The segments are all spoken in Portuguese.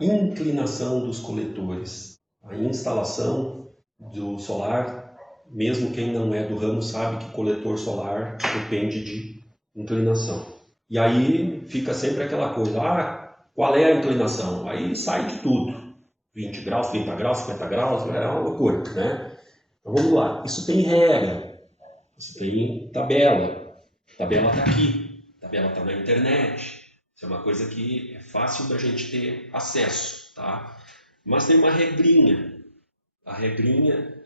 a inclinação dos coletores. A instalação do solar, mesmo quem não é do ramo sabe que coletor solar depende de inclinação. E aí fica sempre aquela coisa, qual é a inclinação? Aí sai de tudo, 20 graus, 30 graus, 50 graus, é uma loucura, né? Então vamos lá, isso tem regra, isso tem tabela, a tabela está aqui, a tabela está na internet, isso é uma coisa que é fácil da gente ter acesso, tá? Mas tem uma regrinha. A regrinha,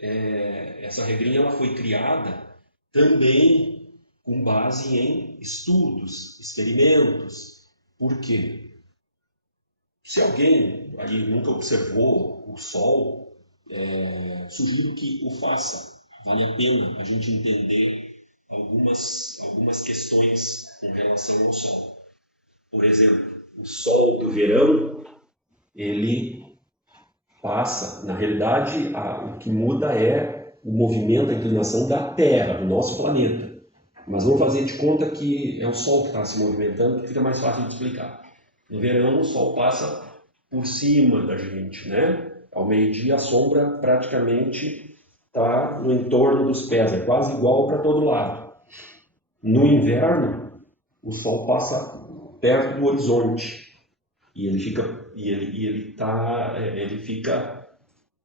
essa regrinha ela foi criada também com base em estudos, experimentos. Por quê? Se alguém ali nunca observou o Sol, sugiro que o faça. Vale a pena a gente entender algumas questões com relação ao Sol. Por exemplo, o Sol do verão, ele passa, na realidade, o que muda é o movimento, a inclinação da Terra, do nosso planeta. Mas vamos fazer de conta que é o Sol que está se movimentando, que fica mais fácil de explicar. No verão, o Sol passa por cima da gente, né? Ao meio-dia, a sombra praticamente está no entorno dos pés, é quase igual para todo lado. No inverno, o Sol passa perto do horizonte e ele fica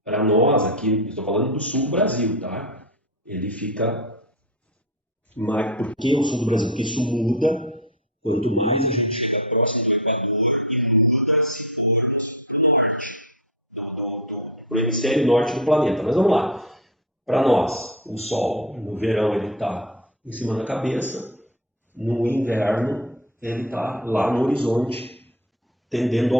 para nós aqui, estou falando do sul do Brasil, tá? Ele fica mais. Por que o sul do Brasil? Porque isso muda quanto mais a gente chega próximo do Equador e muda se formos para o hemisfério norte do planeta. Mas vamos lá. Para nós, o Sol, no verão, ele está em cima da cabeça, no inverno, ele está lá no horizonte, tendendo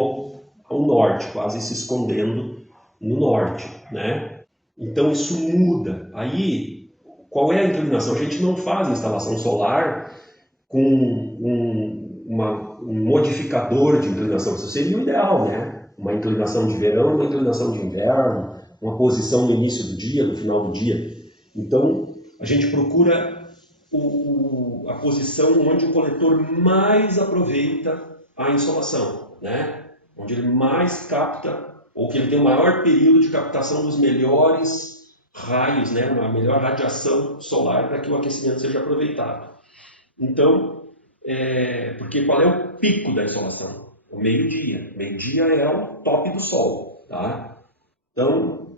ao norte, quase se escondendo no norte, né? Então isso muda. Aí, qual é a inclinação? A gente não faz instalação solar com um modificador de inclinação. Isso seria o ideal, né? Uma inclinação de verão, uma inclinação de inverno, uma posição no início do dia, no final do dia. Então, a gente procura a posição onde o coletor mais aproveita a insolação, né? Onde ele mais capta, ou que ele tem o maior período de captação dos melhores raios, né? Uma melhor radiação solar para que o aquecimento seja aproveitado. Então, porque qual é o pico da insolação? O meio-dia. Meio-dia é o top do sol, tá? Então,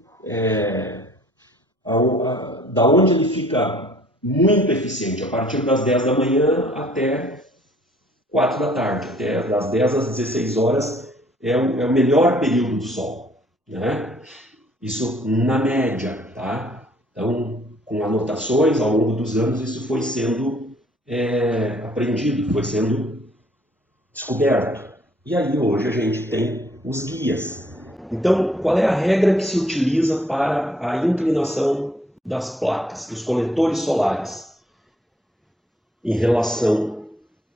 da onde ele fica muito eficiente? A partir das 10 da manhã até 4 da tarde, até das 10 às 16 horas é o melhor período do sol, né? Isso na média, tá? Então, com anotações ao longo dos anos, isso foi sendo aprendido, foi sendo descoberto. E aí hoje a gente tem os guias. Então, qual é a regra que se utiliza para a inclinação das placas, dos coletores solares, em relação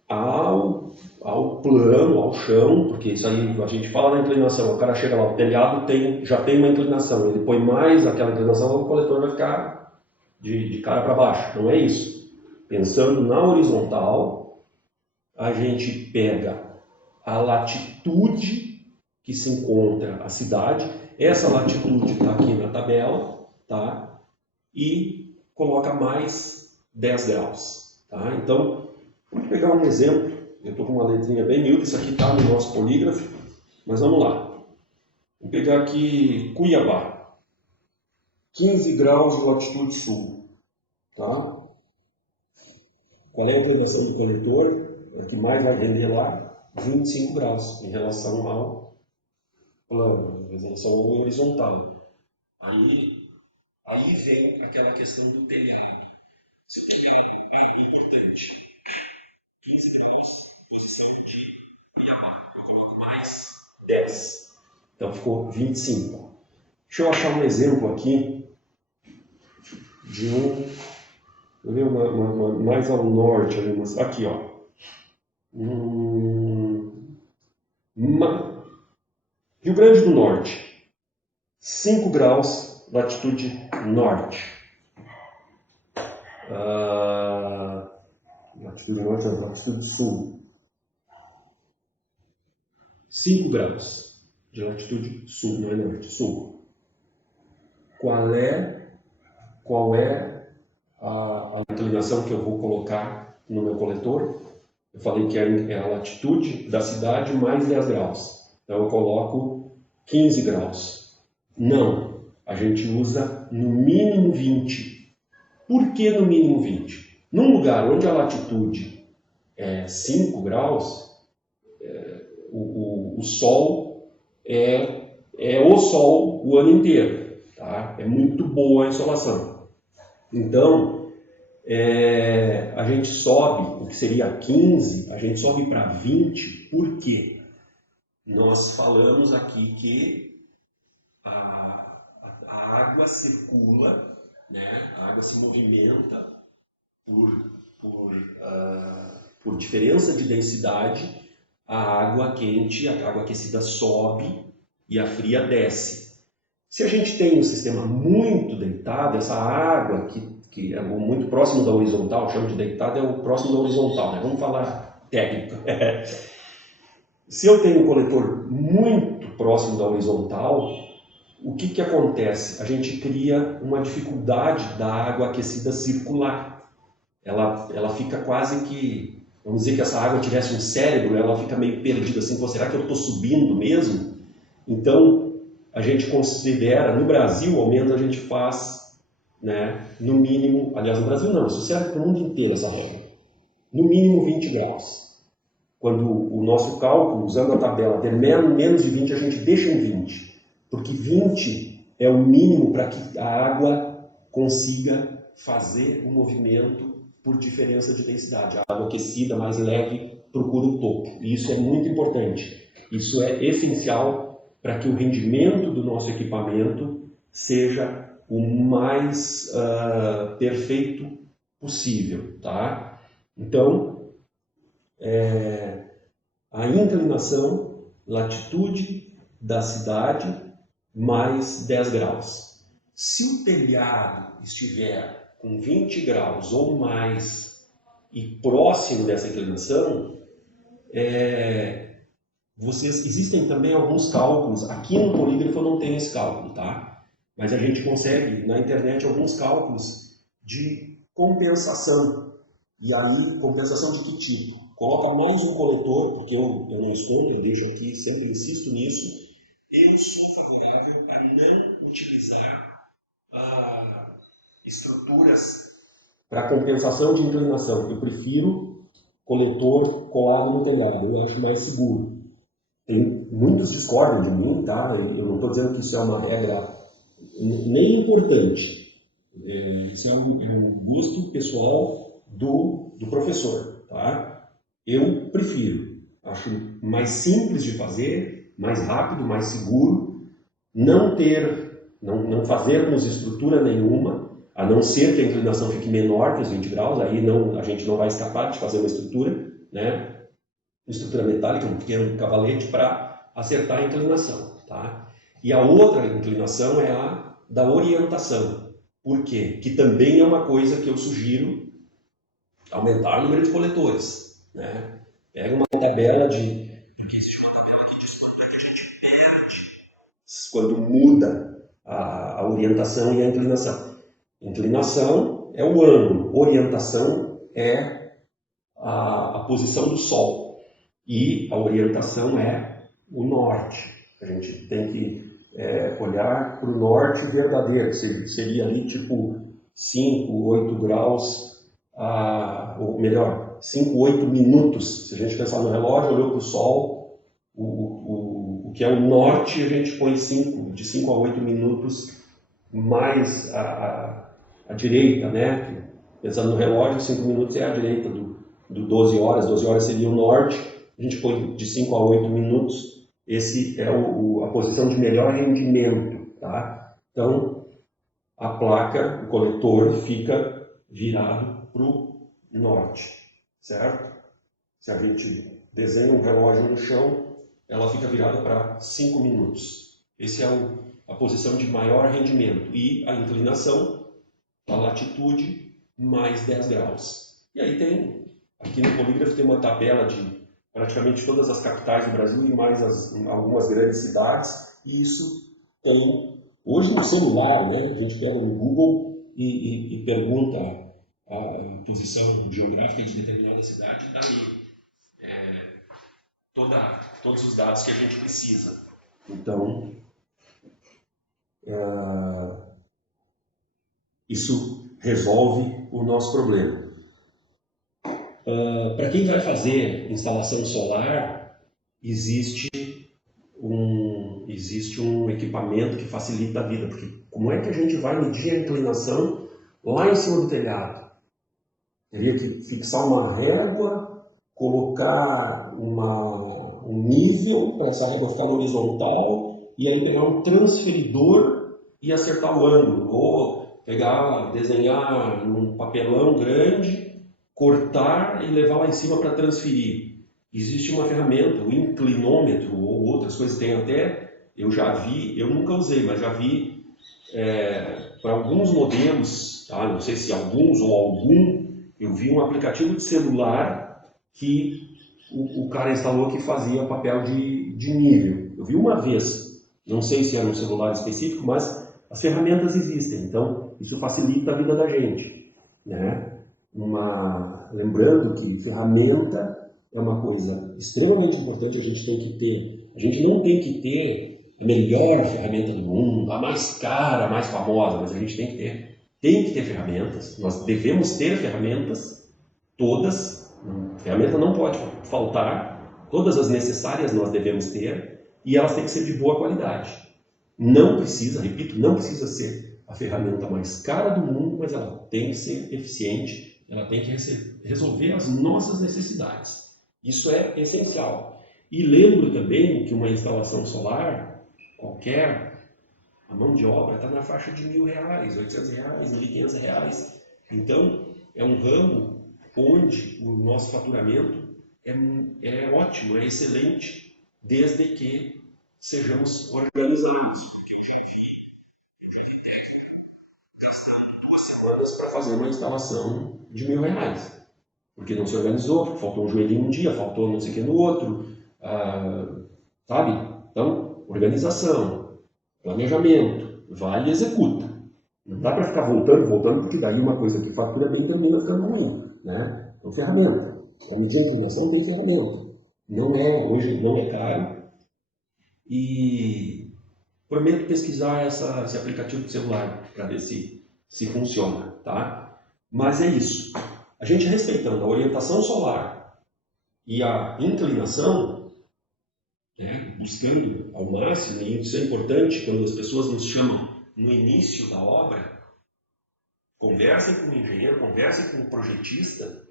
ao plano, ao chão, porque isso aí a gente fala na inclinação, o cara chega lá, o telhado já tem uma inclinação, ele põe mais aquela inclinação, o coletor vai ficar de cara para baixo. Não é isso. Pensando na horizontal, a gente pega a latitude que se encontra a cidade, essa latitude está aqui na tabela, tá? E coloca mais 10 graus. Tá? Então, vamos pegar um exemplo. Eu estou com uma letrinha bem miúda, isso aqui está no nosso polígrafo, mas vamos lá. Vou pegar aqui Cuiabá, 15 graus de latitude sul. Tá? Qual é a inclinação do coletor? É que mais vai render lá? 25 graus em relação ao plano, em relação ao horizontal. Aí vem aquela questão do telhado. Se o telhado é importante, 15 graus, posição de Cuiabá. Eu coloco mais 10. Então ficou 25. Deixa eu achar um exemplo aqui de mais ao norte. Aqui, ó. Rio Grande do Norte, 5 graus, latitude norte. Latitude norte é latitude sul. 5 graus. de latitude sul, não é norte, sul. Qual é a inclinação que eu vou colocar no meu coletor? Eu falei que é a latitude da cidade mais 10 graus. Então eu coloco 15 graus. Não, a gente usa no mínimo 20. Por que no mínimo 20? Num lugar onde a latitude é 5 graus, o sol é o sol o ano inteiro. Tá? É muito boa a insolação. Então, a gente sobe, o que seria 15, a gente sobe para 20, por quê? Nós falamos aqui que a água circula, né? A água se movimenta por diferença de densidade, a água quente, a água aquecida sobe e a fria desce. Se a gente tem um sistema muito deitado, essa água que é muito próximo da horizontal, chamo de deitado, é o próximo da horizontal, né? Vamos falar técnico. Se eu tenho um coletor muito próximo da horizontal, o que acontece? A gente cria uma dificuldade da água aquecida circular. Ela fica quase que, vamos dizer que essa água tivesse um cérebro, ela fica meio perdida assim, pô, será que eu estou subindo mesmo? Então, a gente considera, no Brasil, ao menos a gente faz, né, no mínimo, aliás, no Brasil não, isso serve para o mundo inteiro essa regra, no mínimo 20 graus. Quando o nosso cálculo, usando a tabela, der menos de 20, a gente deixa em 20, porque 20 é o mínimo para que a água consiga fazer o movimento por diferença de densidade. A água aquecida, mais leve, procura o topo. E isso é muito importante. Isso é essencial para que o rendimento do nosso equipamento seja o mais perfeito possível. Tá? Então, a inclinação, latitude da cidade, mais 10 graus. Se o telhado estiver com 20 graus ou mais e próximo dessa inclinação, existem também alguns cálculos. Aqui no polígrafo eu não tenho esse cálculo, tá? Mas a gente consegue na internet alguns cálculos de compensação. E aí, compensação de que tipo? Coloca mais um coletor, porque eu não escondo, eu deixo aqui, sempre insisto nisso. Eu sou favorável a não utilizar estruturas para compensação de inclinação. Eu prefiro coletor colado no telhado, eu acho mais seguro. Muitos discordam de mim, tá? Eu não estou dizendo que isso é uma regra nem importante. Isso é um gosto pessoal do professor, tá? Eu prefiro. Acho mais simples de fazer, mais rápido, mais seguro, não fazermos estrutura nenhuma, a não ser que a inclinação fique menor que os 20 graus, aí a gente não vai escapar de fazer uma estrutura, né? Estrutura metálica, um pequeno cavalete para acertar a inclinação. Tá? E a outra inclinação é a da orientação. Por quê? Que também é uma coisa que eu sugiro aumentar o número de coletores. Né? Pega uma tabela de... Porque existe uma tabela que diz quando a gente perde, quando muda a orientação e a inclinação. Inclinação é o ângulo, orientação é a posição do Sol. E a orientação é o norte. A gente tem que olhar para o norte verdadeiro, seria ali tipo 5, 8 graus, ou melhor, 5, 8 minutos. Se a gente pensar no relógio, olhou para o Sol, o que é o norte, a gente põe de 5 a 8 minutos mais à direita, né? Pensando no relógio, 5 minutos é a direita do 12 horas seria o norte. A gente põe de 5 a 8 minutos, esse é a posição de melhor rendimento. Tá? Então, a placa, o coletor, fica virado para o norte, certo? Se a gente desenha um relógio no chão, ela fica virada para 5 minutos. Essa é a posição de maior rendimento. E a inclinação, a latitude, mais 10 graus. E aí aqui no polígrafo tem uma tabela de praticamente todas as capitais do Brasil e mais algumas grandes cidades, e isso tem, hoje no celular, né, a gente pega no Google e pergunta a posição geográfica de determinada cidade e dá-lhe todos os dados que a gente precisa. Então, isso resolve o nosso problema. Para quem vai fazer instalação solar, existe um equipamento que facilita a vida, porque como é que a gente vai medir a inclinação lá em cima do telhado? Teria que fixar uma régua, colocar um nível para essa régua ficar horizontal, e aí pegar um transferidor e acertar o ângulo, ou desenhar num papelão grande, cortar e levar lá em cima para transferir. Existe uma ferramenta, o inclinômetro ou outras coisas, tem até, eu já vi, eu nunca usei, mas já vi para alguns modelos, tá? Não sei se alguns ou algum, eu vi um aplicativo de celular que o cara instalou que fazia papel de nível. Eu vi uma vez, não sei se era um celular específico, mas as ferramentas existem, então isso facilita a vida da gente, né? Lembrando que ferramenta é uma coisa extremamente importante, a gente tem que ter. A gente não tem que ter a melhor ferramenta do mundo, a mais cara, a mais famosa, mas a gente tem que ter ferramentas. Nós devemos ter ferramentas, todas. Ferramenta não pode faltar, todas as necessárias nós devemos ter, e elas têm que ser de boa qualidade. Não precisa, repito, não precisa ser a ferramenta mais cara do mundo, mas ela tem que ser eficiente, ela tem que resolver as nossas necessidades. Isso é essencial. E lembro também que uma instalação solar, qualquer, a mão de obra está na faixa de R$1.000, R$800, R$1.500. Então, é um ramo onde o nosso faturamento é ótimo, é excelente, desde que sejamos organizados. Gastar 2 semanas para fazer uma instalação de R$1.000, porque não se organizou, porque faltou um joelhinho um dia, faltou não sei o que no outro, sabe? Então, organização, planejamento, vai e executa. Não dá para ficar voltando, porque daí uma coisa que fatura bem termina ficando ruim, né? Então, ferramenta. Para medir a inclinação tem ferramenta. Hoje não é caro. E prometo pesquisar esse aplicativo de celular para ver se funciona, tá? Mas é isso. A gente respeitando a orientação solar e a inclinação, né, buscando ao máximo, e isso é importante quando as pessoas nos chamam no início da obra, conversem com o engenheiro, conversem com o projetista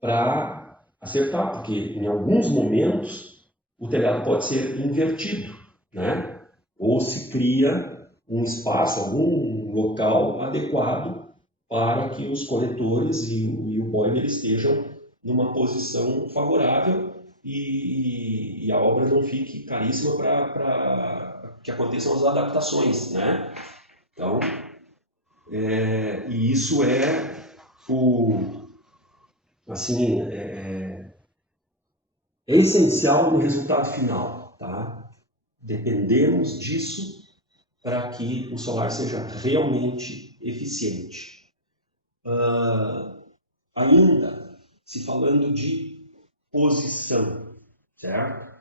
para acertar, porque em alguns momentos o telhado pode ser invertido, né? Ou se cria um espaço, algum local adequado para que os coletores e o boiler estejam numa posição favorável e a obra não fique caríssima para que aconteçam as adaptações, né? Então, e isso é essencial no resultado final, tá? Dependemos disso para que o solar seja realmente eficiente. Ainda se falando de posição, certo?